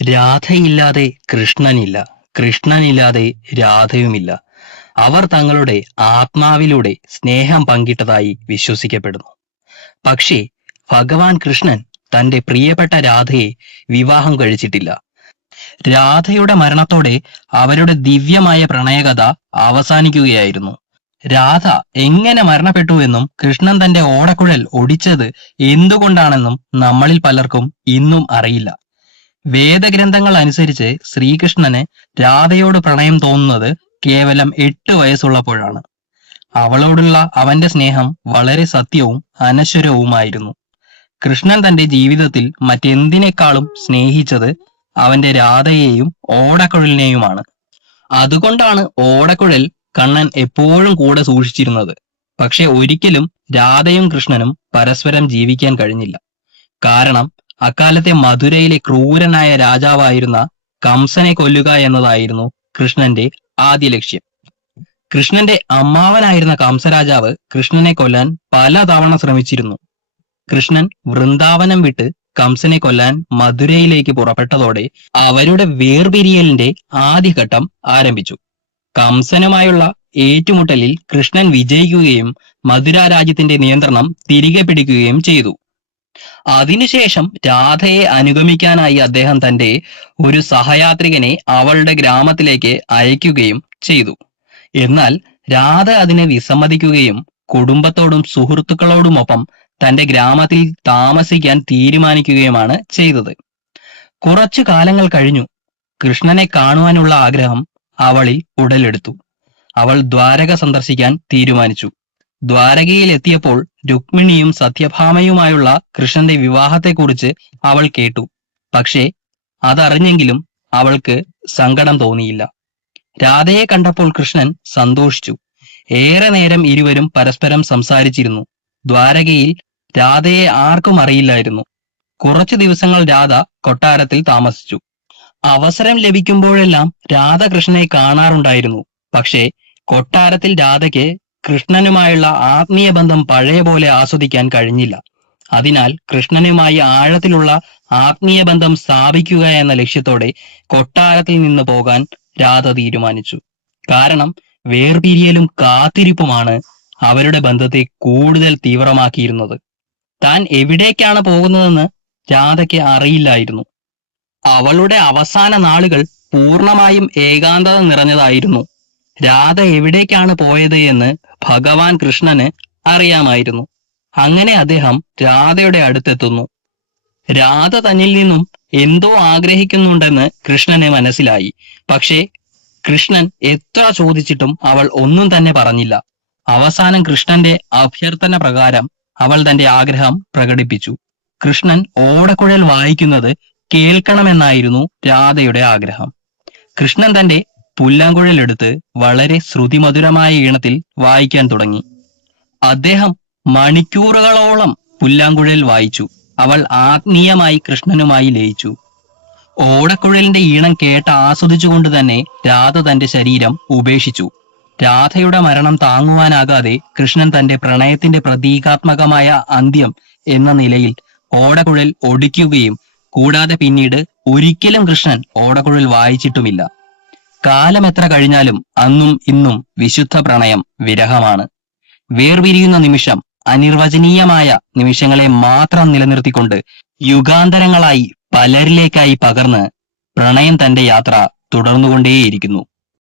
രാധയില്ലാതെ കൃഷ്ണനില്ല, കൃഷ്ണനില്ലാതെ രാധയുമില്ല. അവർ തങ്ങളുടെ ആത്മാവിലൂടെ സ്നേഹം പങ്കിട്ടതായി വിശ്വസിക്കപ്പെടുന്നു. പക്ഷേ ഭഗവാൻ കൃഷ്ണൻ തന്റെ പ്രിയപ്പെട്ട രാധയെ വിവാഹം കഴിച്ചിട്ടില്ല. രാധയുടെ മരണത്തോടെ അവരുടെ ദിവ്യമായ പ്രണയകഥ അവസാനിക്കുകയായിരുന്നു. രാധ എങ്ങനെ മരണപ്പെട്ടുവെന്നും കൃഷ്ണൻ തന്റെ ഓടക്കുഴൽ ഒടിച്ചത് എന്തുകൊണ്ടാണെന്നും നമ്മളിൽ പലർക്കും ഇന്നും അറിയില്ല. വേദഗ്രന്ഥങ്ങൾ അനുസരിച്ച് ശ്രീകൃഷ്ണന് രാധയോട് പ്രണയം തോന്നുന്നത് കേവലം 8 വയസ്സുള്ളപ്പോഴാണ്. അവളോടുള്ള അവന്റെ സ്നേഹം വളരെ സത്യവും അനശ്വരവുമായിരുന്നു. കൃഷ്ണൻ തന്റെ ജീവിതത്തിൽ മറ്റെന്തിനേക്കാളും സ്നേഹിച്ചത് അവന്റെ രാധയെയും ഓടക്കുഴലിനെയുമാണ്. അതുകൊണ്ടാണ് ഓടക്കുഴൽ കണ്ണൻ എപ്പോഴും കൂടെ സൂക്ഷിച്ചിരുന്നത്. പക്ഷെ ഒരിക്കലും രാധയും കൃഷ്ണനും പരസ്പരം ജീവിക്കാൻ കഴിഞ്ഞില്ല. കാരണം അക്കാലത്തെ മധുരയിലെ ക്രൂരനായ രാജാവായിരുന്ന കംസനെ കൊല്ലുക എന്നതായിരുന്നു കൃഷ്ണന്റെ ആദ്യ ലക്ഷ്യം. കൃഷ്ണന്റെ അമ്മാവനായിരുന്ന കംസരാജാവ് കൃഷ്ണനെ കൊല്ലാൻ പലതവണ ശ്രമിച്ചിരുന്നു. കൃഷ്ണൻ വൃന്ദാവനം വിട്ട് കംസനെ കൊല്ലാൻ മധുരയിലേക്ക് പുറപ്പെട്ടതോടെ അവരുടെ വേർപിരിയലിന്റെ ആദ്യഘട്ടം ആരംഭിച്ചു. കംസനുമായുള്ള ഏറ്റുമുട്ടലിൽ കൃഷ്ണൻ വിജയിക്കുകയും മധുര രാജ്യത്തിന്റെ നിയന്ത്രണം തിരികെ പിടിക്കുകയും ചെയ്തു. അതിനുശേഷം രാധയെ അനുഗമിക്കാനായി അദ്ദേഹം തന്റെ ഒരു സഹയാത്രികനെ അവളുടെ ഗ്രാമത്തിലേക്ക് അയക്കുകയും ചെയ്തു. എന്നാൽ രാധ അതിനെ വിസമ്മതിക്കുകയും കുടുംബത്തോടും സുഹൃത്തുക്കളോടുമൊപ്പം തന്റെ ഗ്രാമത്തിൽ താമസിക്കാൻ തീരുമാനിക്കുകയുമാണ് ചെയ്തത്. കുറച്ചു കാലങ്ങൾ കഴിഞ്ഞു. കൃഷ്ണനെ കാണുവാനുള്ള ആഗ്രഹം അവളിൽ ഉടലെടുത്തു. അവൾ ദ്വാരക സന്ദർശിക്കാൻ തീരുമാനിച്ചു. ദ്വാരകയിൽ എത്തിയപ്പോൾ രുക്മിണിയും സത്യഭാമയുമായുള്ള കൃഷ്ണന്റെ വിവാഹത്തെക്കുറിച്ച് അവൾ കേട്ടു. പക്ഷേ അതറിഞ്ഞെങ്കിലും അവൾക്ക് സങ്കടം തോന്നിയില്ല. രാധയെ കണ്ടപ്പോൾ കൃഷ്ണൻ സന്തോഷിച്ചു. ഏറെ നേരം ഇരുവരും പരസ്പരം സംസാരിച്ചിരുന്നു. ദ്വാരകയിൽ രാധയെ ആർക്കും അറിയില്ലായിരുന്നു. കുറച്ചു ദിവസങ്ങൾ രാധ കൊട്ടാരത്തിൽ താമസിച്ചു. അവസരം ലഭിക്കുമ്പോഴെല്ലാം രാധ കൃഷ്ണനെ കാണാറുണ്ടായിരുന്നു. പക്ഷേ കൊട്ടാരത്തിൽ രാധയ്ക്ക് കൃഷ്ണനുമായുള്ള ആത്മീയ ബന്ധം പഴയ പോലെ ആസ്വദിക്കാൻ കഴിഞ്ഞില്ല. അതിനാൽ കൃഷ്ണനുമായി ആഴത്തിലുള്ള ആത്മീയ ബന്ധം സ്ഥാപിക്കുക എന്ന ലക്ഷ്യത്തോടെ കൊട്ടാരത്തിൽ നിന്ന് പോകാൻ രാധ തീരുമാനിച്ചു. കാരണം വേർപിരിയലും കാത്തിരിപ്പുമാണ് അവരുടെ ബന്ധത്തെ കൂടുതൽ തീവ്രമാക്കിയിരുന്നത്. താൻ എവിടേക്കാണ് പോകുന്നതെന്ന് രാധയ്ക്ക് അറിയില്ലായിരുന്നു. അവളുടെ അവസാന നാളുകൾ പൂർണ്ണമായും ഏകാന്തത നിറഞ്ഞതായിരുന്നു. രാധ എവിടേക്കാണ് പോയത് എന്ന് ഭഗവാൻ കൃഷ്ണന് അറിയാമായിരുന്നു. അങ്ങനെ അദ്ദേഹം രാധയുടെ അടുത്തെത്തുന്നു. രാധ തന്നിൽ നിന്നും എന്തോ ആഗ്രഹിക്കുന്നുണ്ടെന്ന് കൃഷ്ണന് മനസ്സിലായി. പക്ഷേ കൃഷ്ണൻ എത്ര ചോദിച്ചിട്ടും അവൾ ഒന്നും തന്നെ പറഞ്ഞില്ല. അവസാനം കൃഷ്ണന്റെ അഭ്യർത്ഥന പ്രകാരം അവൾ തന്റെ ആഗ്രഹം പ്രകടിപ്പിച്ചു. കൃഷ്ണൻ ഓടക്കുഴൽ വായിക്കുന്നത് കേൾക്കണമെന്നായിരുന്നു രാധയുടെ ആഗ്രഹം. കൃഷ്ണൻ തന്റെ പുല്ലാങ്കുഴൽ എടുത്ത് വളരെ ശ്രുതിമധുരമായ ഈണത്തിൽ വായിക്കാൻ തുടങ്ങി. അദ്ദേഹം മണിക്കൂറുകളോളം പുല്ലാങ്കുഴൽ വായിച്ചു. അവൾ ആത്മീയമായി കൃഷ്ണനുമായി ലയിച്ചു. ഓടക്കുഴലിന്റെ ഈണം കേട്ട് ആസ്വദിച്ചുകൊണ്ട് തന്നെ രാധ തന്റെ ശരീരം ഉപേക്ഷിച്ചു. രാധയുടെ മരണം താങ്ങുവാനാകാതെ കൃഷ്ണൻ തന്റെ പ്രണയത്തിന്റെ പ്രതീകാത്മകമായ അന്ത്യം എന്ന നിലയിൽ ഓടക്കുഴൽ ഒടിക്കുകയും കൂടാതെ പിന്നീട് ഒരിക്കലും കൃഷ്ണൻ ഓടക്കുഴൽ വായിച്ചിട്ടുമില്ല. കാലം എത്ര കഴിഞ്ഞാലും അന്നും ഇന്നും വിശുദ്ധ പ്രണയം വിരഹമാണ്. വേർപിരിയുന്ന നിമിഷം അനിർവചനീയമായ നിമിഷങ്ങളെ മാത്രം നിലനിർത്തിക്കൊണ്ട് യുഗാന്തരങ്ങളായി പലരിലേക്കായി പകർന്ന് പ്രണയം തന്റെ യാത്ര തുടർന്നുകൊണ്ടേയിരിക്കുന്നു.